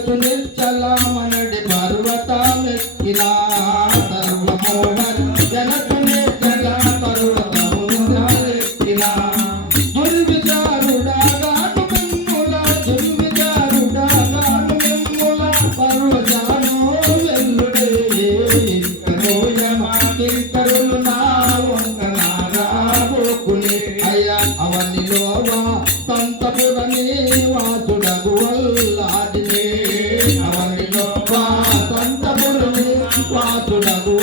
జగత్తు నిశ్చలమనడి పర్వతాలెక్కినా సర్వమోహన్ జగత్తు నిశ్చల పర్వతములెక్కినా దుర్విచారుడా గాను మిమ్ముల దుర్విచారుడా గాను మిమ్ముల పర్వజానో వెల్లుడే కింకరులు quatro da noite.